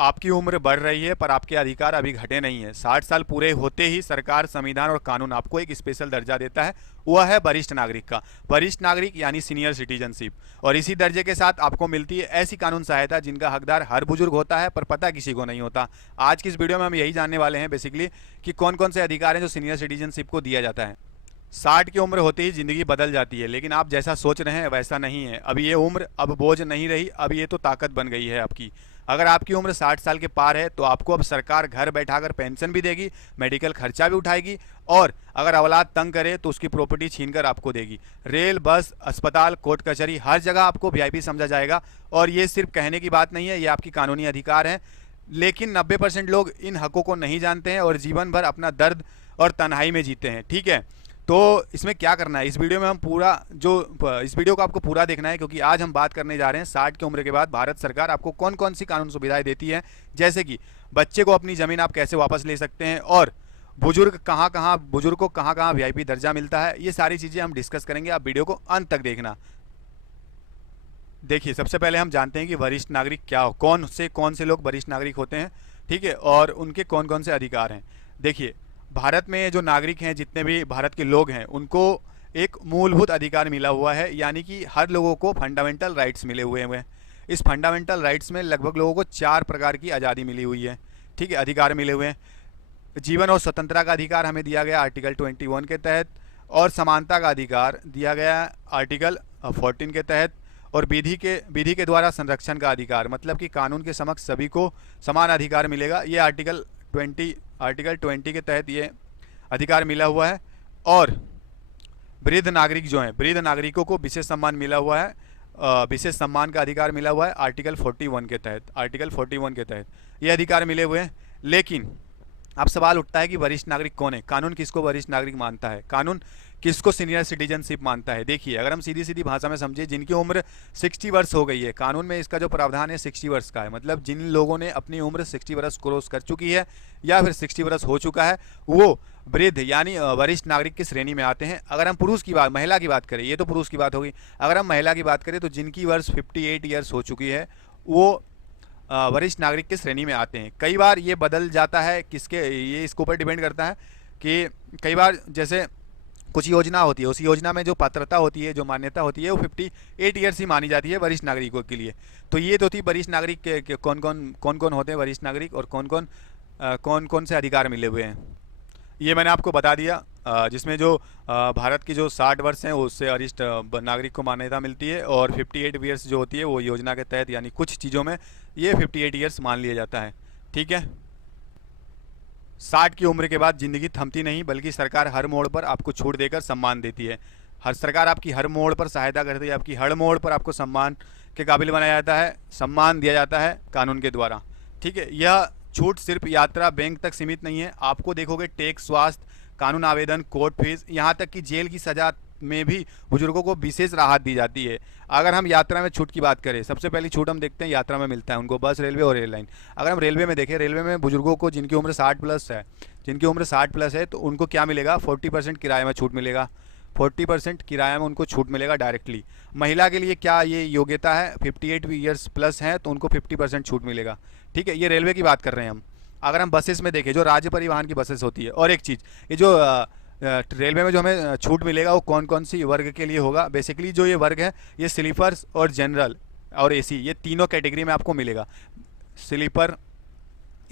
आपकी उम्र बढ़ रही है पर आपके अधिकार अभी घटे नहीं है। 60 साल पूरे होते ही सरकार, संविधान और कानून आपको एक स्पेशल दर्जा देता है, वह है वरिष्ठ नागरिक का। वरिष्ठ नागरिक यानी सीनियर सिटीजनशिप। और इसी दर्जे के साथ आपको मिलती है ऐसी कानून सहायता जिनका हकदार हर बुजुर्ग होता है पर पता किसी को नहीं होता। आज की इस वीडियो में हम यही जानने वाले हैं बेसिकली कि कौन कौन से अधिकार हैं जो सीनियर सिटीजनशिप को दिया जाता है। 60 की उम्र होते ही ज़िंदगी बदल जाती है, लेकिन आप जैसा सोच रहे हैं वैसा नहीं है। अभी ये उम्र अब बोझ नहीं रही, अब ये तो ताकत बन गई है आपकी। अगर आपकी उम्र 60 साल के पार है तो आपको अब सरकार घर बैठाकर पेंशन भी देगी, मेडिकल खर्चा भी उठाएगी, और अगर औलाद तंग करे तो उसकी प्रॉपर्टी छीनकर आपको देगी। रेल, बस, अस्पताल, कोर्ट कचहरी, हर जगह आपको वीआईपी समझा जाएगा। और ये सिर्फ कहने की बात नहीं है, ये आपकी कानूनी अधिकार है। लेकिन 90% लोग इन हकों को नहीं जानते हैं और जीवन भर अपना दर्द और तन्हाई में जीते हैं। ठीक है, तो इसमें क्या करना है, इस वीडियो में हम इस वीडियो को आपको पूरा देखना है, क्योंकि आज हम बात करने जा रहे हैं 60 की उम्र के बाद भारत सरकार आपको कौन कौन सी कानून सुविधाएं देती है। जैसे कि बच्चे को अपनी ज़मीन आप कैसे वापस ले सकते हैं, और बुजुर्ग को कहाँ कहाँ वीआईपी दर्जा मिलता है। ये सारी चीज़ें हम डिस्कस करेंगे, आप वीडियो को अंत तक देखना। देखिए, सबसे पहले हम जानते हैं कि वरिष्ठ नागरिक क्या हो, कौन से लोग वरिष्ठ नागरिक होते हैं। ठीक है, और उनके कौन कौन से अधिकार हैं। देखिए, भारत में जो नागरिक हैं, जितने भी भारत के लोग हैं, उनको एक मूलभूत अधिकार मिला हुआ है, यानी कि हर लोगों को फंडामेंटल राइट्स मिले हुए हैं। इस फंडामेंटल राइट्स में लगभग लोगों को 4 प्रकार की आज़ादी मिली हुई है। ठीक है, अधिकार मिले हुए हैं। जीवन और स्वतंत्रता का अधिकार हमें दिया गया आर्टिकल 21 के तहत, और समानता का अधिकार दिया गया आर्टिकल 14 के तहत, और विधि के द्वारा संरक्षण का अधिकार, मतलब कि कानून के समक्ष सभी को समान अधिकार मिलेगा, ये आर्टिकल 20 के तहत ये अधिकार मिला हुआ है। और वृद्ध नागरिक जो हैं, वृद्ध नागरिकों को विशेष सम्मान मिला हुआ है, विशेष सम्मान का अधिकार मिला हुआ है आर्टिकल 41 के तहत ये अधिकार मिले हुए हैं। लेकिन अब सवाल उठता है कि वरिष्ठ नागरिक कौन है, कानून किसको वरिष्ठ नागरिक मानता है, कानून किसको सीनियर सिटीजनशिप मानता है। देखिए, अगर हम सीधी सीधी भाषा में समझे, जिनकी उम्र 60 वर्ष हो गई है, कानून में इसका जो प्रावधान है 60 वर्ष का है, मतलब जिन लोगों ने अपनी उम्र 60 वर्ष क्रॉस कर चुकी है या फिर 60 वर्ष हो चुका है, वो वृद्ध यानी वरिष्ठ नागरिक की श्रेणी में आते हैं। अगर हम महिला की बात करें, ये तो पुरुष की बात होगी, अगर हम महिला की बात करें तो जिनकी वर्ष 58 ईयर्स हो चुकी है वो वरिष्ठ नागरिक की श्रेणी में आते हैं। कई बार ये बदल जाता है, ये इसके ऊपर डिपेंड करता है कि कई बार जैसे कुछ योजना होती है, उस योजना में जो पात्रता होती है, जो मान्यता होती है, वो 58 ईयर्स ही मानी जाती है वरिष्ठ नागरिकों के लिए। तो ये तो थी वरिष्ठ नागरिक के कौन कौन होते हैं वरिष्ठ नागरिक, और कौन कौन से अधिकार मिले हुए हैं, ये मैंने आपको बता दिया। जिसमें जो भारत की जो 60 वर्ष हैं उससे वरिष्ठ नागरिक को मान्यता मिलती है, और 58 ईयर्स जो होती है वो योजना के तहत, यानी कुछ चीज़ों में ये 58 ईयर्स मान लिया जाता है। ठीक है, 60 की उम्र के बाद ज़िंदगी थमती नहीं, बल्कि सरकार हर मोड़ पर आपको छूट देकर सम्मान देती है। सरकार आपकी हर मोड़ पर सहायता करती है, आपकी हर मोड़ पर आपको सम्मान के काबिल बनाया जाता है, सम्मान दिया जाता है कानून के द्वारा। ठीक है, यह छूट सिर्फ यात्रा, बैंक तक सीमित नहीं है। आपको देखोगे टैक्स, स्वास्थ्य, कानून आवेदन, कोर्ट फीस, यहाँ तक कि जेल की सज़ा में भी बुजुर्गों को विशेष राहत दी जाती है। अगर हम यात्रा में छूट की बात करें, सबसे पहली छूट हम देखते हैं यात्रा में मिलता है उनको, बस, रेलवे और एयरलाइन। अगर हम रेलवे में देखें, रेलवे में बुजुर्गों को जिनकी उम्र 60 प्लस है तो उनको क्या मिलेगा, 40% किराए में छूट मिलेगा, 40% किराया में उनको छूट मिलेगा डायरेक्टली। महिला के लिए क्या ये योग्यता है, 58 ईयर्स प्लस है तो उनको 50% छूट मिलेगा। ठीक है, ये रेलवे की बात कर रहे हैं हम। अगर हम बसेस में देखें, जो राज्य परिवहन की बसेस होती है, और एक चीज़, ये जो रेलवे में जो हमें छूट मिलेगा वो कौन कौन सी वर्ग के लिए होगा। बेसिकली जो ये वर्ग है, ये स्लीपर्स और जनरल और एसी, ये तीनों कैटेगरी में आपको मिलेगा। स्लीपर,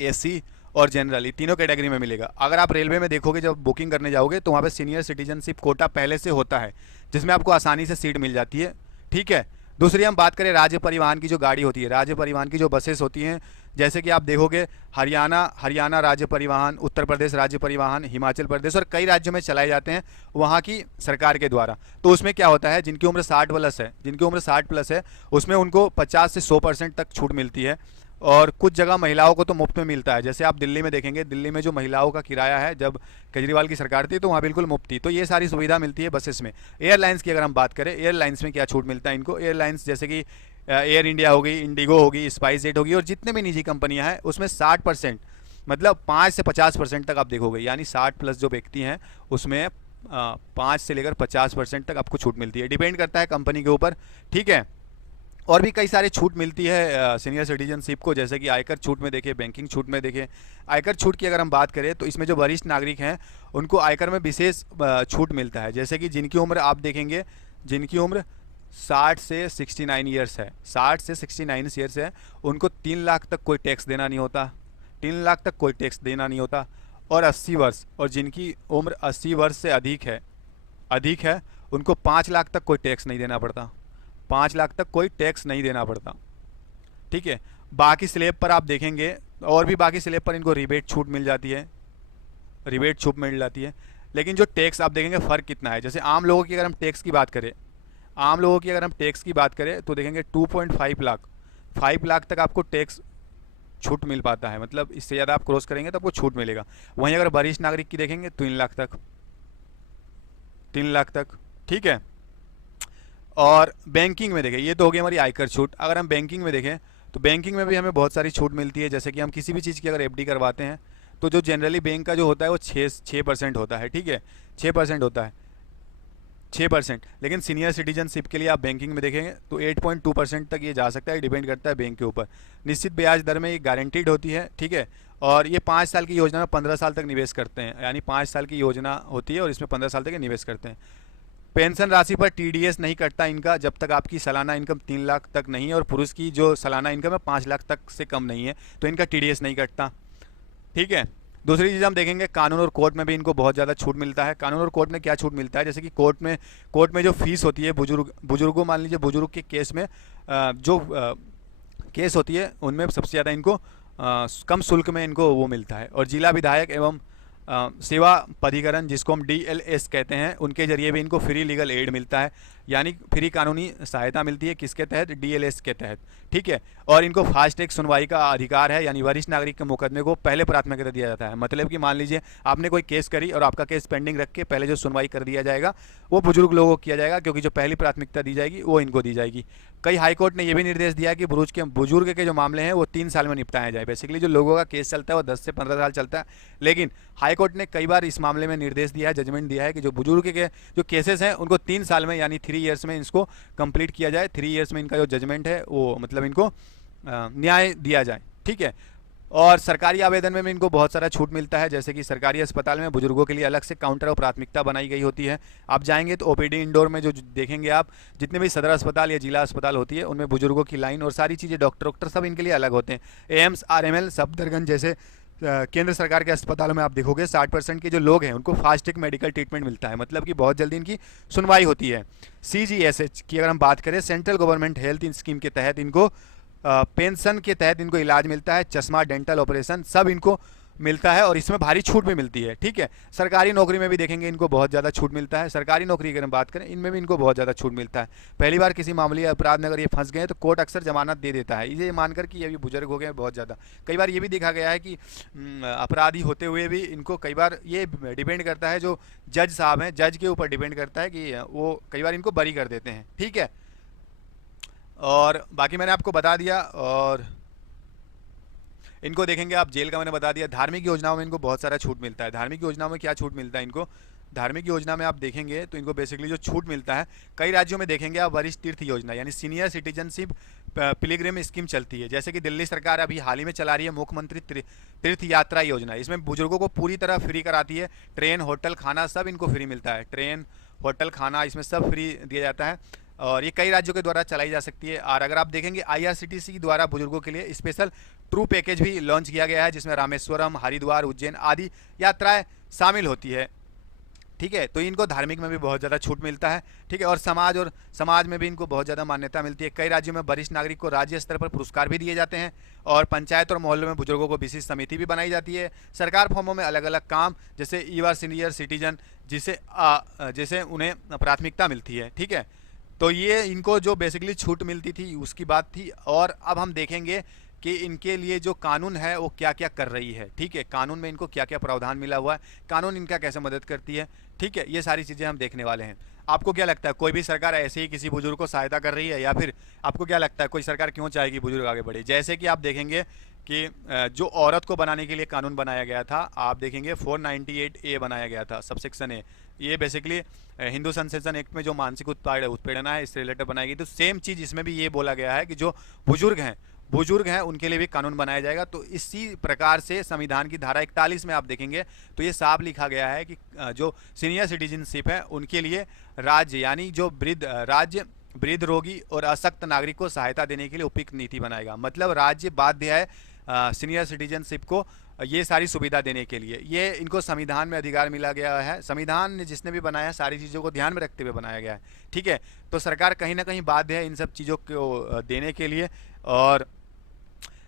एसी और जनरल, ये तीनों कैटेगरी में मिलेगा। अगर आप रेलवे में देखोगे, जब बुकिंग करने जाओगे तो वहाँ पे सीनियर सिटीजनशिप कोटा पहले से होता है, जिसमें आपको आसानी से सीट मिल जाती है। ठीक है, दूसरी हम बात करें राज्य परिवहन की जो गाड़ी होती है, राज्य परिवहन की जो बसेस होती हैं, जैसे कि आप देखोगे हरियाणा राज्य परिवहन, उत्तर प्रदेश राज्य परिवहन, हिमाचल प्रदेश और कई राज्यों में चलाए जाते हैं वहाँ की सरकार के द्वारा। तो उसमें क्या होता है, जिनकी उम्र 60 प्लस है उसमें उनको 50 से 100% तक छूट मिलती है। और कुछ जगह महिलाओं को तो मुफ्त में मिलता है, जैसे आप दिल्ली में देखेंगे, दिल्ली में जो महिलाओं का किराया है, जब केजरीवाल की सरकार थी तो वहाँ बिल्कुल मुफ्त थी। तो ये सारी सुविधा मिलती है बसेस में। एयरलाइंस की अगर हम बात करें, एयरलाइंस में क्या छूट मिलता है इनको, एयरलाइंस जैसे कि एयर इंडिया होगी, इंडिगो होगी, स्पाइस जेट होगी, और जितने भी निजी कंपनियां हैं उसमें 60%, मतलब 5 से 50% तक आप देखोगे, यानी 60 प्लस जो व्यक्ति हैं उसमें 5 से लेकर 50% तक आपको छूट मिलती है। डिपेंड करता है कंपनी के ऊपर। ठीक है, और भी कई सारे छूट मिलती है सीनियर सिटीजनशिप को, जैसे कि आयकर छूट में देखें, बैंकिंग छूट में देखें। आयकर छूट की अगर हम बात करें तो इसमें जो वरिष्ठ नागरिक हैं उनको आयकर में विशेष छूट मिलता है। जैसे कि जिनकी उम्र आप देखेंगे, जिनकी उम्र 60 से 69 ईयर्स है, 60 से 69 ईयर्स है, उनको 3 लाख तक कोई टैक्स देना नहीं होता, 3 लाख तक कोई टैक्स देना नहीं होता। और 80 वर्ष, और जिनकी उम्र 80 वर्ष से अधिक है उनको 5 लाख तक कोई टैक्स नहीं देना पड़ता, 5 लाख तक कोई टैक्स नहीं देना पड़ता। ठीक है, बाकी स्लैब पर आप देखेंगे, और भी बाकी स्लैब पर इनको रिबेट छूट मिल जाती है, रिबेट छूट मिल जाती है। लेकिन जो टैक्स आप देखेंगे फ़र्क कितना है। जैसे आम लोगों की अगर हम टैक्स की बात करें, आम लोगों की अगर हम टैक्स की बात करें तो देखेंगे 2.5 लाख, 5 लाख तक आपको टैक्स छूट मिल पाता है, मतलब इससे ज़्यादा आप क्रॉस करेंगे तो आपको छूट मिलेगा। वहीं अगर वरिष्ठ नागरिक की देखेंगे 3 लाख तक, 3 लाख तक। ठीक है, और बैंकिंग में देखें, ये तो हो गई हमारी आयकर छूट। अगर हम बैंकिंग में देखें तो बैंकिंग में भी हमें बहुत सारी छूट मिलती है। जैसे कि हम किसी भी चीज़ की अगर एफडी करवाते हैं तो जो जनरली बैंक का जो होता है वो 6% होता है। ठीक है, 6% होता है, 6%। लेकिन सीनियर सिटीजनशिप के लिए आप बैंकिंग में देखेंगे तो 8.2% तक ये जा सकता है, डिपेंड करता है बैंक के ऊपर। निश्चित ब्याज दर में ये गारंटीड होती है। ठीक है, और ये 5 साल की योजना में 15 साल तक निवेश करते हैं, यानी 5 साल की योजना होती है और इसमें 15 साल तक ये निवेश करते हैं। पेंशन राशि पर टीडीएस नहीं कटता इनका, जब तक आपकी सालाना इनकम 3 लाख तक नहीं है और पुरुष की जो सालाना इनकम है 5 लाख तक से कम नहीं है तो इनका टीडीएस नहीं कटता। ठीक है, दूसरी चीज़ हम देखेंगे, कानून और कोर्ट में भी इनको बहुत ज़्यादा छूट मिलता है। कानून और कोर्ट में क्या छूट मिलता है, जैसे कि कोर्ट में जो फीस होती है, बुजुर्गों, मान लीजिए बुजुर्ग के केस में जो केस होती है उनमें सबसे ज़्यादा इनको कम शुल्क में इनको वो मिलता है। और जिला विधायक एवं सेवा प्राधिकरण, जिसको हम DLS कहते हैं, उनके जरिए भी इनको फ्री लीगल एड मिलता है, यानी फ्री कानूनी सहायता मिलती है। किसके तहत? DLS के तहत। ठीक है, और इनको फास्ट ट्रैक सुनवाई का अधिकार है, यानी वरिष्ठ नागरिक के मुकदमे को पहले प्राथमिकता दिया जाता है। मतलब कि मान लीजिए आपने कोई केस करी और आपका केस पेंडिंग रख के पहले जो सुनवाई कर दिया जाएगा वो बुजुर्ग लोगों को किया जाएगा, क्योंकि जो पहली प्राथमिकता दी जाएगी वो इनको दी जाएगी। कई हाईकोर्ट ने यह भी निर्देश दिया है कि बुजुर्ग के जो मामले हैं वो 3 साल में निपटाया जाए। बेसिकली जो लोगों का केस चलता है वो 10 से 15 साल चलता है, लेकिन हाईकोर्ट ने कई बार इस मामले में निर्देश दिया है, जजमेंट दिया है कि जो बुजुर्ग के जो केसेस हैं उनको 3 साल में, यानी 3 ईयर्स में इसको कंप्लीट किया जाए। 3 ईयर्स में इनका जो जजमेंट है वो मतलब इनको न्याय दिया जाए। ठीक है, और सरकारी आवेदन में भी इनको बहुत सारा छूट मिलता है। जैसे कि सरकारी अस्पताल में बुजुर्गों के लिए अलग से काउंटर और प्राथमिकता बनाई गई होती है। आप जाएंगे तो ओपीडी इंडोर में जो देखेंगे आप, जितने भी सदर अस्पताल या जिला अस्पताल होती है उनमें बुजुर्गों की लाइन और सारी चीज़ें, डॉक्टर सब इनके लिए अलग होते हैं। एम्स, RML, सफदरगंज जैसे केंद्र सरकार के अस्पतालों में आप देखोगे 60% के जो लोग हैं उनको फास्ट ट्रैक मेडिकल ट्रीटमेंट मिलता है, मतलब कि बहुत जल्दी इनकी सुनवाई होती है। CGSH की अगर हम बात करें, सेंट्रल गवर्नमेंट हेल्थ स्कीम के तहत इनको पेंशन के तहत इनको इलाज मिलता है, चश्मा, डेंटल ऑपरेशन सब इनको मिलता है और इसमें भारी छूट भी मिलती है। ठीक है, सरकारी नौकरी में भी देखेंगे इनको बहुत ज़्यादा छूट मिलता है। सरकारी नौकरी की अगर हम बात करें, इनमें भी इनको बहुत ज़्यादा छूट मिलता है। पहली बार किसी मामले या अपराध में अगर ये फंस गए तो कोर्ट अक्सर जमानत दे देता है, ये मानकर कि ये भी बुजुर्ग हो गए बहुत ज़्यादा। कई बार ये भी देखा गया है कि अपराधी होते हुए भी इनको, कई बार ये डिपेंड करता है जो जज साहब हैं, जज के ऊपर डिपेंड करता है कि वो कई बार इनको बरी कर देते हैं। ठीक है, और बाकी मैंने आपको बता दिया। और इनको देखेंगे आप, जेल का मैंने बता दिया। धार्मिक योजनाओं में इनको बहुत सारा छूट मिलता है। धार्मिक योजनाओं में क्या छूट मिलता है इनको? धार्मिक योजना में आप देखेंगे तो इनको बेसिकली जो छूट मिलता है, कई राज्यों में देखेंगे आप वरिष्ठ तीर्थ योजना यानी सीनियर सिटीजनशिप पिलग्रिम स्कीम चलती है। जैसे कि दिल्ली सरकार अभी हाल ही में चला रही है मुख्यमंत्री तीर्थ यात्रा योजना। इसमें बुजुर्गों को पूरी तरह फ्री कराती है, ट्रेन, होटल, खाना सब इनको फ्री मिलता है। ट्रेन, होटल, खाना इसमें सब फ्री दिया जाता है और ये कई राज्यों के द्वारा चलाई जा सकती है। और अगर आप देखेंगे IRCTC द्वारा बुजुर्गों के लिए स्पेशल ट्रू पैकेज भी लॉन्च किया गया है, जिसमें रामेश्वरम, हरिद्वार, उज्जैन आदि यात्राएं शामिल होती है। ठीक है, तो इनको धार्मिक में भी बहुत ज़्यादा छूट मिलता है। ठीक है, और समाज में भी इनको बहुत ज़्यादा मान्यता मिलती है। कई राज्यों में वरिष्ठ नागरिक को राज्य स्तर पर पुरस्कार भी दिए जाते हैं और पंचायत और मोहल्लों में बुजुर्गों को विशेष समिति भी बनाई जाती है। सरकार फॉर्मों में अलग अलग काम, जैसे ईवा सीनियर सिटीजन, जिसे उन्हें प्राथमिकता मिलती है। ठीक है, तो ये इनको जो बेसिकली छूट मिलती थी उसकी बात थी। और अब हम देखेंगे कि इनके लिए जो कानून है वो क्या क्या कर रही है। ठीक है, कानून में इनको क्या क्या प्रावधान मिला हुआ है, कानून इनका कैसे मदद करती है। ठीक है, ये सारी चीज़ें हम देखने वाले हैं। आपको क्या लगता है, कोई भी सरकार ऐसे ही किसी बुजुर्ग को सहायता कर रही है, या फिर आपको क्या लगता है कोई सरकार क्यों चाहेगी बुजुर्ग आगे बढ़े? जैसे कि आप देखेंगे कि जो औरत को बनाने के लिए कानून बनाया गया था, आप देखेंगे 498A बनाया गया था, सबसेक्शन ए। ये बेसिकली हिंदू संशोधन एक्ट में जो मानसिक उत्पीड़ना है इससे रिलेटेड बनाई गई। तो सेम चीज़ इसमें भी ये बोला गया है कि जो बुजुर्ग हैं उनके लिए भी कानून बनाया जाएगा। तो इसी प्रकार से संविधान की धारा 41 में आप देखेंगे तो ये साफ लिखा गया है कि जो सीनियर सिटीजनशिप है उनके लिए राज्य, यानी जो वृद्ध, रोगी और अशक्त नागरिक को सहायता देने के लिए उपयुक्त नीति बनाएगा। मतलब राज्य बाध्य है सीनियर सिटीजनशिप को ये सारी सुविधा देने के लिए। ये इनको संविधान में अधिकार मिला गया है। संविधान ने जिसने भी बनाया सारी चीज़ों को ध्यान में रखते हुए बनाया गया है, ठीक है। तो सरकार कहीं ना कहीं बाध्य है इन सब चीज़ों को देने के लिए। और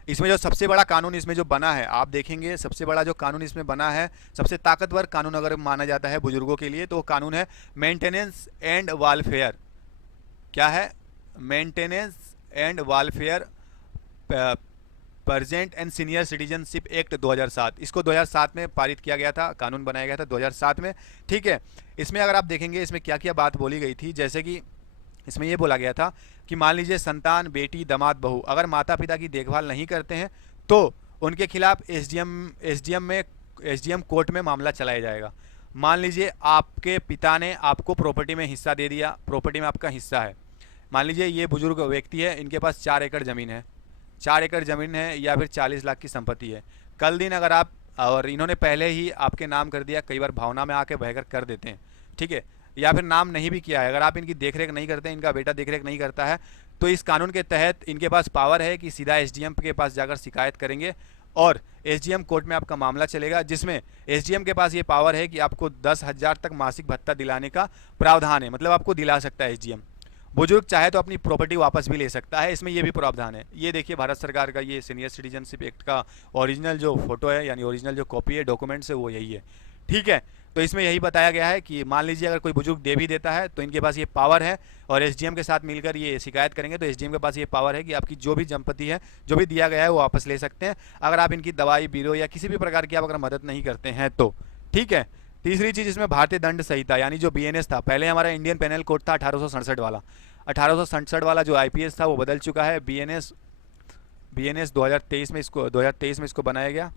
इसमें जो सबसे बड़ा कानून इसमें जो बना है, आप देखेंगे सबसे बड़ा जो कानून इसमें बना है, सबसे ताकतवर कानून अगर माना जाता है बुजुर्गों के लिए, तो वो कानून है मेंटेनेंस एंड वेलफेयर। क्या है? Maintenance and welfare present and senior citizenship act 2007। इसको 2007 में पारित किया गया था, कानून बनाया गया था 2007 में, ठीक है। इसमें अगर आप देखेंगे इसमें क्या क्या बात बोली गई थी, जैसे कि इसमें ये बोला गया था कि मान लीजिए संतान, बेटी, दामाद, बहू अगर माता पिता की देखभाल नहीं करते हैं तो उनके खिलाफ एसडीएम कोर्ट में मामला चलाया जाएगा। मान लीजिए आपके पिता ने आपको प्रॉपर्टी में हिस्सा दे दिया, प्रॉपर्टी में आपका हिस्सा है। मान लीजिए ये बुजुर्ग व्यक्ति है, इनके पास 4 एकड़ ज़मीन है, 4 एकड़ ज़मीन है या फिर 40 लाख की संपत्ति है। कल दिन अगर आप, और इन्होंने पहले ही आपके नाम कर दिया, कई बार भावना में आके बहकर कर देते हैं, ठीक है, या फिर नाम नहीं भी किया है, अगर आप इनकी देखरेख नहीं करते, इनका बेटा देखरेख नहीं करता है, तो इस कानून के तहत इनके पास पावर है कि सीधा एसडीएम के पास जाकर शिकायत करेंगे और एसडीएम कोर्ट में आपका मामला चलेगा, जिसमें एसडीएम के पास ये पावर है कि आपको 10,000 तक मासिक भत्ता दिलाने का प्रावधान है। मतलब आपको दिला सकता है एसडीएम। बुजुर्ग चाहे तो अपनी प्रॉपर्टी वापस भी ले सकता है, इसमें ये भी प्रावधान है। ये देखिए भारत सरकार का ये सीनियर सिटीजनशिप एक्ट का ओरिजिनल जो फोटो है, यानी ओरिजिनल जो कॉपी है, डॉक्यूमेंट्स है, वो यही है, ठीक है। तो इसमें यही बताया गया है कि मान लीजिए अगर कोई बुजुर्ग दे भी देता है तो इनके पास ये पावर है, और एसडीएम के साथ मिलकर ये शिकायत करेंगे तो एसडीएम के पास ये पावर है कि आपकी जो भी संपत्ति है, जो भी दिया गया है, वो वापस ले सकते हैं, अगर आप इनकी दवाई, बीरो या किसी भी प्रकार की आप अगर मदद नहीं करते हैं तो, ठीक है। तीसरी चीज़ इसमें भारतीय दंड संहिता, यानी जो बीएनएस था, पहले हमारा इंडियन पेनल कोड था 1867 वाला, 1867 वाला जो आईपीएस था वो बदल चुका है, बीएनएस 2023 में इसको बनाया गया।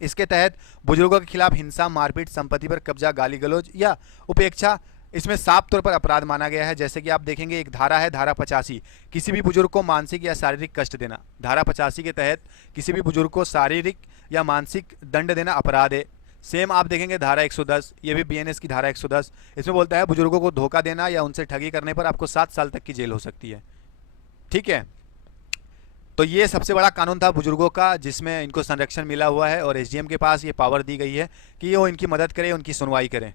इसके तहत बुजुर्गों के खिलाफ हिंसा, मारपीट, संपत्ति पर कब्जा, गाली गलौज या उपेक्षा इसमें साफ तौर पर अपराध माना गया है। जैसे कि आप देखेंगे एक धारा है, धारा 85, किसी भी बुजुर्ग को मानसिक या शारीरिक कष्ट देना। धारा 85 के तहत किसी भी बुजुर्ग को शारीरिक या मानसिक दंड देना अपराध है। सेम आप देखेंगे धारा 110, ये भी बीएनएस की धारा 110, इसमें बोलता है बुजुर्गों को धोखा देना या उनसे ठगी करने पर आपको 7 साल तक की जेल हो सकती है, ठीक है। तो ये सबसे बड़ा कानून था बुजुर्गों का, जिसमें इनको संरक्षण मिला हुआ है और एसडीएम के पास ये पावर दी गई है कि वो इनकी मदद करे, उनकी सुनवाई करें।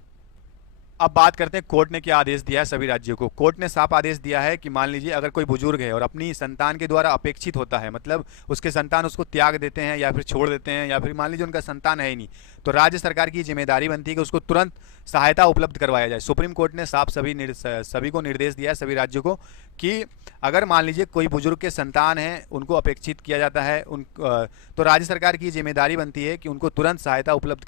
अब बात करते हैं कोर्ट ने क्या आदेश दिया है सभी राज्यों को। कोर्ट ने साफ आदेश दिया है कि मान लीजिए अगर कोई बुजुर्ग है और अपनी संतान के द्वारा अपेक्षित होता है, मतलब उसके संतान उसको त्याग देते हैं या फिर छोड़ देते हैं, या फिर मान लीजिए उनका संतान है ही नहीं, तो राज्य सरकार की जिम्मेदारी बनती है कि उसको तुरंत सहायता उपलब्ध करवाया जाए। सुप्रीम कोर्ट ने साफ सभी को निर्देश दिया है, सभी राज्यों को, कि अगर मान लीजिए कोई बुजुर्ग के संतान है, उनको अपेक्षित किया जाता है, तो राज्य सरकार की जिम्मेदारी बनती है कि उनको तुरंत सहायता उपलब्ध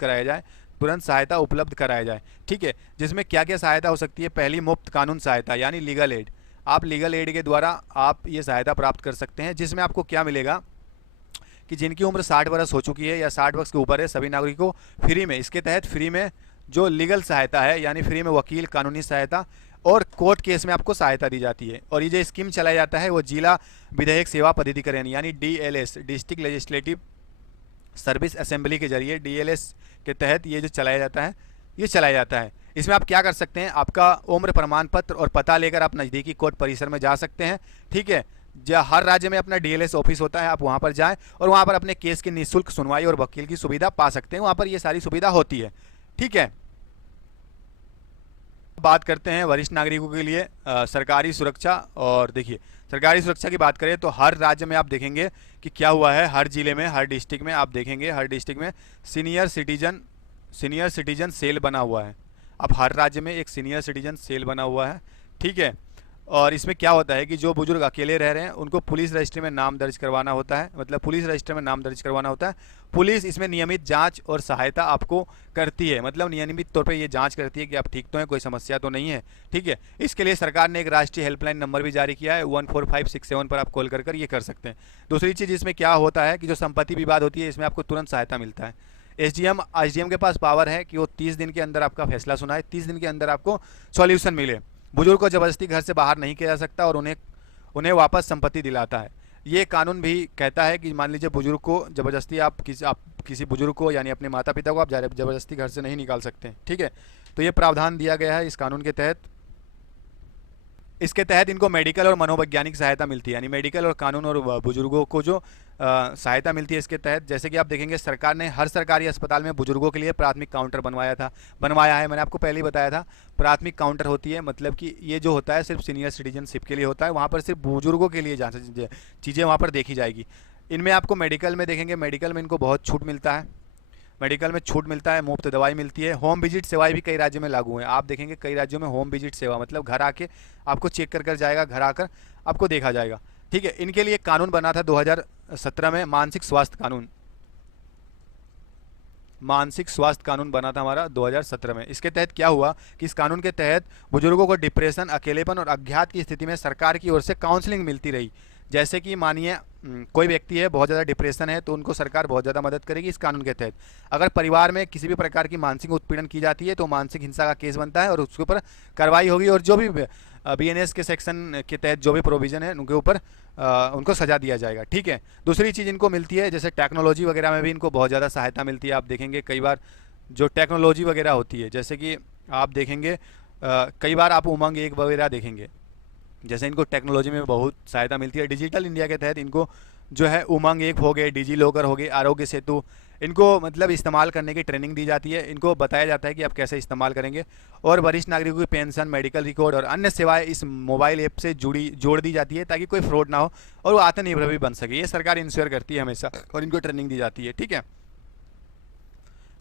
कराया जाए, ठीक है। जिसमें क्या क्या सहायता हो सकती है? पहली, मुफ्त कानून सहायता, यानी लीगल एड। आप लीगल एड के द्वारा आप ये सहायता प्राप्त कर सकते हैं, जिसमें आपको क्या मिलेगा कि जिनकी उम्र 60 वर्ष हो चुकी है या 60 वर्ष के ऊपर है, सभी नागरिकों को फ्री में, इसके तहत फ्री में जो लीगल सहायता है, यानी फ्री में वकील, कानूनी सहायता और कोर्ट केस में आपको सहायता दी जाती है। और ये जो स्कीम चलाया जाता है वो जिला विधायक सेवा प्राधिकरण, यानी DLS, district legislative service assembly के जरिए, डीएलएस के तहत ये जो चलाया जाता है। इसमें आप क्या कर सकते हैं? आपका उम्र प्रमाण पत्र और पता लेकर आप नज़दीकी कोर्ट परिसर में जा सकते हैं, ठीक है। हर राज्य में अपना डीएलएस ऑफिस होता है, आप वहाँ पर जाएं और वहाँ पर अपने केस की निःशुल्क सुनवाई और वकील की सुविधा पा सकते हैं। वहाँ पर ये सारी सुविधा होती है, ठीक है। बात करते हैं वरिष्ठ नागरिकों के लिए सरकारी सुरक्षा। और देखिए सरकारी सुरक्षा की बात करें तो हर राज्य में आप देखेंगे कि क्या हुआ है, हर जिले में, हर डिस्ट्रिक्ट में आप देखेंगे, हर डिस्ट्रिक्ट में सीनियर सिटीजन सेल बना हुआ है। अब हर राज्य में एक सीनियर सिटीजन सेल बना हुआ है, ठीक है। और इसमें क्या होता है कि जो बुजुर्ग अकेले रह रहे हैं उनको पुलिस रजिस्ट्री में नाम दर्ज करवाना होता है, मतलब पुलिस रजिस्टर में नाम दर्ज करवाना होता है। पुलिस इसमें नियमित जांच और सहायता आपको करती है, मतलब नियमित तौर पे ये जांच करती है कि आप ठीक तो हैं, कोई समस्या तो नहीं है, ठीक है। इसके लिए सरकार ने एक राष्ट्रीय हेल्पलाइन नंबर भी जारी किया है, 14567 पर आप कॉल कर ये कर सकते हैं। दूसरी चीज़ इसमें क्या होता है कि जो संपत्ति विवाद होती है इसमें आपको तुरंत सहायता मिलता है। एसडीएम के पास पावर है कि वो 30 दिन के अंदर आपका फैसला सुनाए, 30 दिन के अंदर आपको सॉल्यूशन मिले। बुजुर्ग को ज़बरदस्ती घर से बाहर नहीं किया जा सकता और उन्हें उन्हें वापस संपत्ति दिलाता है। ये कानून भी कहता है कि मान लीजिए बुजुर्ग को ज़बरदस्ती आप किसी बुजुर्ग को यानी अपने माता पिता को आप ज़बरदस्ती घर से नहीं निकाल सकते, ठीक है। तो ये प्रावधान दिया गया है इस कानून के तहत। इसके तहत इनको मेडिकल और मनोवैज्ञानिक सहायता मिलती है, यानी मेडिकल और कानून और बुजुर्गों को जो सहायता मिलती है इसके तहत। जैसे कि आप देखेंगे सरकार ने हर सरकारी अस्पताल में बुजुर्गों के लिए प्राथमिक काउंटर बनवाया है। मैंने आपको पहले ही बताया था, प्राथमिक काउंटर होती है मतलब कि ये जो होता है सिर्फ सीनियर सिटीजनशिप के लिए होता है, वहाँ पर सिर्फ बुजुर्गों के लिए चीज़ें वहाँ पर देखी जाएगी। इनमें आपको मेडिकल में देखेंगे, मेडिकल में इनको बहुत छूट मिलता है, मेडिकल में छूट मिलता है, मुफ्त दवाई मिलती है। होम विजिट सेवाएं भी कई राज्यों में लागू हैं। आप देखेंगे कई राज्यों में होम विजिट सेवा मतलब घर आके आपको चेक कर जाएगा, घर आकर आपको देखा जाएगा, ठीक है। इनके लिए कानून बना था 2017 में, मानसिक स्वास्थ्य कानून बना था हमारा 2017 में। इसके तहत क्या हुआ कि इस कानून के तहत बुजुर्गों को डिप्रेशन, अकेलेपन और अज्ञात की स्थिति में सरकार की ओर से काउंसलिंग मिलती रही। जैसे कि मानिए कोई व्यक्ति है, बहुत ज़्यादा डिप्रेशन है, तो उनको सरकार बहुत ज़्यादा मदद करेगी इस कानून के तहत। अगर परिवार में किसी भी प्रकार की मानसिक उत्पीड़न की जाती है तो मानसिक हिंसा का केस बनता है और उसके ऊपर कार्रवाई होगी, और जो भी बीएनएस के सेक्शन के तहत जो भी प्रोविज़न है उनके ऊपर उनको सजा दिया जाएगा, ठीक है। दूसरी चीज़ इनको मिलती है, जैसे टेक्नोलॉजी वगैरह में भी इनको बहुत ज़्यादा सहायता मिलती है। आप देखेंगे कई बार जो टेक्नोलॉजी वगैरह होती है, जैसे कि आप देखेंगे कई बार आप उमंग 1 वगैरह देखेंगे, जैसे इनको टेक्नोलॉजी में बहुत सहायता मिलती है। डिजिटल इंडिया के तहत इनको जो है उमंग 1 हो गए, डिजी लॉकर हो गए, आरोग्य सेतु, इनको मतलब इस्तेमाल करने की ट्रेनिंग दी जाती है। इनको बताया जाता है कि आप कैसे इस्तेमाल करेंगे। और वरिष्ठ नागरिकों की पेंशन, मेडिकल रिकॉर्ड और अन्य सेवाएं इस मोबाइल ऐप से जोड़ दी जाती है ताकि कोई फ्रॉड ना हो और वो आत्मनिर्भर भी बन सके। ये सरकार इंश्योर करती है हमेशा और इनको ट्रेनिंग दी जाती है, ठीक है।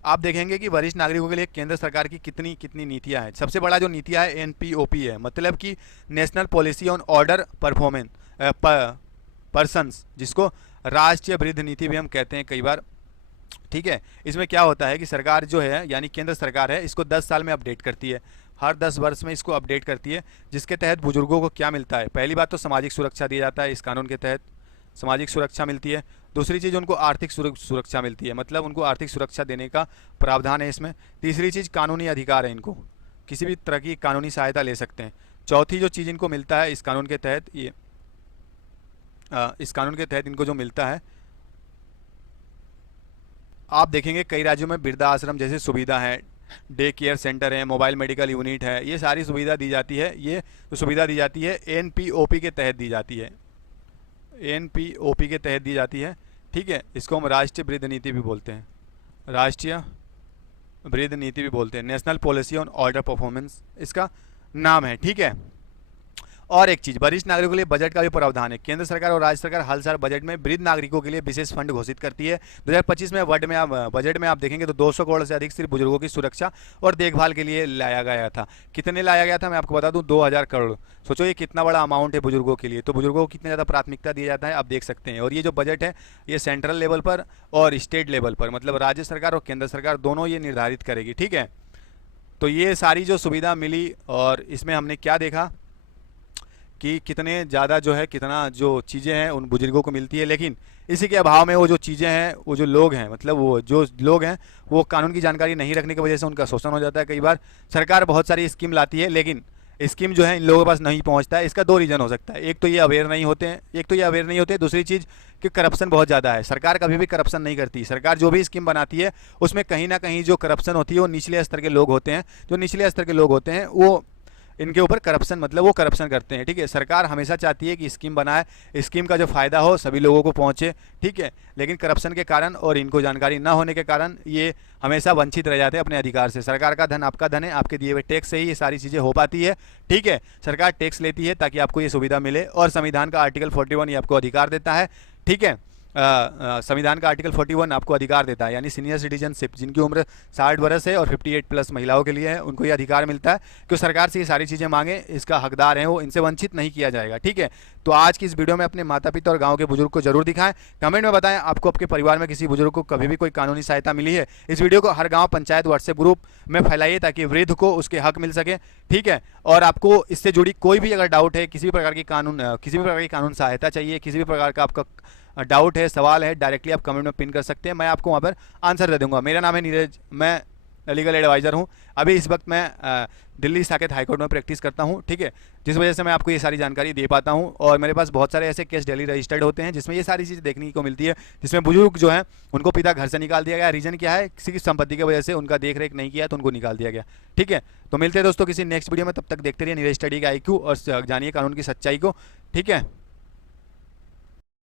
आप देखेंगे कि वरिष्ठ नागरिकों के लिए केंद्र सरकार की कितनी नीतियां हैं। सबसे बड़ा जो नीतियां है एनपीओपी है, मतलब कि national policy on order performance persons, जिसको राष्ट्रीय वृद्ध नीति भी हम कहते हैं कई बार, ठीक है। इसमें क्या होता है कि सरकार जो है यानी केंद्र सरकार है इसको 10 साल में अपडेट करती है, हर 10 वर्ष में इसको अपडेट करती है, जिसके तहत बुजुर्गों को क्या मिलता है। पहली बात तो सामाजिक सुरक्षा दिया जाता है, इस कानून के तहत सामाजिक सुरक्षा मिलती है। दूसरी चीज़ उनको आर्थिक सुरक्षा मिलती है, मतलब उनको आर्थिक सुरक्षा देने का प्रावधान है इसमें। तीसरी चीज़ कानूनी अधिकार है, इनको किसी भी तरह की कानूनी सहायता ले सकते हैं। चौथी जो चीज़ इनको मिलता है इस कानून के तहत, इस कानून के तहत इनको जो मिलता है, आप देखेंगे कई राज्यों में वृद्धाश्रम जैसी सुविधा है, डे केयर सेंटर है, मोबाइल मेडिकल यूनिट है, ये सारी सुविधा दी जाती है। ये जो सुविधा दी जाती है एनपीओपी के तहत दी जाती है, एनपीओपी के तहत दी जाती है, ठीक है। इसको हम राष्ट्रीय वृद्ध नीति भी बोलते हैं, राष्ट्रीय वृद्ध नीति भी बोलते हैं, national policy on order performance इसका नाम है, ठीक है। और एक चीज़, वरिष्ठ नागरिकों के लिए बजट का भी प्रावधान है। केंद्र सरकार और राज्य सरकार हर साल बजट में वृद्ध नागरिकों के लिए विशेष फंड घोषित करती है। 2025 में बजट में आप देखेंगे तो 200 करोड़ से अधिक सिर्फ बुजुर्गों की सुरक्षा और देखभाल के लिए लाया गया था। कितने लाया गया था मैं आपको बता दूं, 2000 करोड़। सोचो ये कितना बड़ा अमाउंट है बुजुर्गों के लिए, तो बुजुर्गों को कितनी ज़्यादा प्राथमिकता दिया जाता है आप देख सकते हैं। और ये जो बजट है ये सेंट्रल लेवल पर और स्टेट लेवल पर, मतलब राज्य सरकार और केंद्र सरकार दोनों ये निर्धारित करेगी, ठीक है। तो ये सारी जो सुविधा मिली, और इसमें हमने क्या देखा कि कितने ज़्यादा जो है कितना जो चीज़ें हैं उन बुजुर्गों को मिलती है। लेकिन इसी के अभाव में वो जो चीज़ें हैं, वो जो लोग हैं, मतलब वो जो लोग हैं वो कानून की जानकारी नहीं रखने की वजह से उनका शोषण हो जाता है। कई बार सरकार बहुत सारी स्कीम लाती है लेकिन स्कीम जो है इन लोगों के पास नहीं पहुंचता है। इसका 2 रीज़न हो सकता है, एक तो ये अवेयर नहीं होते, दूसरी चीज़ कि करप्शन बहुत ज़्यादा है। सरकार कभी भी करप्शन नहीं करती। सरकार जो भी स्कीम बनाती है उसमें कहीं ना कहीं जो करप्शन होती है वो निचले स्तर के लोग होते हैं, जो निचले स्तर के लोग होते हैं वो इनके ऊपर करप्शन, मतलब वो करप्शन करते हैं, ठीक है। सरकार हमेशा चाहती है कि स्कीम बनाए, स्कीम का जो फ़ायदा हो सभी लोगों को पहुंचे, ठीक है। लेकिन करप्शन के कारण और इनको जानकारी ना होने के कारण ये हमेशा वंचित रह जाते हैं अपने अधिकार से। सरकार का धन आपका धन है, आपके दिए हुए टैक्स से ही ये सारी चीज़ें हो पाती है, ठीक है। सरकार टैक्स लेती है ताकि आपको ये सुविधा मिले, और संविधान का आर्टिकल 41 ये आपको अधिकार देता है, ठीक है। संविधान का आर्टिकल 41 आपको अधिकार देता है, यानी सीनियर सिटीजनशिप, जिनकी उम्र 60 वर्ष है और 58 प्लस महिलाओं के लिए है, उनको ये अधिकार मिलता है कि सरकार से ये सारी चीज़ें मांगे, इसका हकदार हैं वो, इनसे वंचित नहीं किया जाएगा। ठीक है, तो आज की इस वीडियो में अपने माता पिता और गाँव के बुजुर्ग को जरूर दिखाएं। कमेंट में बताएं आपको आपके परिवार में किसी बुजुर्ग को कभी भी कोई कानूनी सहायता मिली है। इस वीडियो को हर गाँव, पंचायत, व्हाट्सएप ग्रुप में फैलाइए ताकि वृद्ध को उसके हक मिल सके। ठीक है, और आपको इससे जुड़ी कोई भी अगर डाउट है, किसी भी प्रकार की कानून सहायता चाहिए, किसी भी प्रकार का आपका डाउट है, सवाल है, डायरेक्टली आप कमेंट में पिन कर सकते हैं, मैं आपको वहाँ पर आंसर दे दूंगा। मेरा नाम है नीरज, मैं लीगल एडवाइज़र हूँ। अभी इस वक्त मैं दिल्ली साकेत हाईकोर्ट में प्रैक्टिस करता हूँ। ठीक है, जिस वजह से मैं आपको ये सारी जानकारी दे पाता हूँ, और मेरे पास बहुत सारे ऐसे केस डेली रजिस्टर्ड होते हैं जिसमें ये सारी चीज़ें देखने को मिलती है, जिसमें बुजुर्ग जो हैं उनको पिता घर से निकाल दिया गया। रीज़न क्या है? किसी की संपत्ति की वजह से उनका देख रेख नहीं किया तो उनको निकाल दिया गया। ठीक है, तो मिलते हैं दोस्तों किसी नेक्स्ट वीडियो में, तब तक देखते रहिए नीरज स्टडी का IQ और जानिए कानून की सच्चाई को। ठीक है।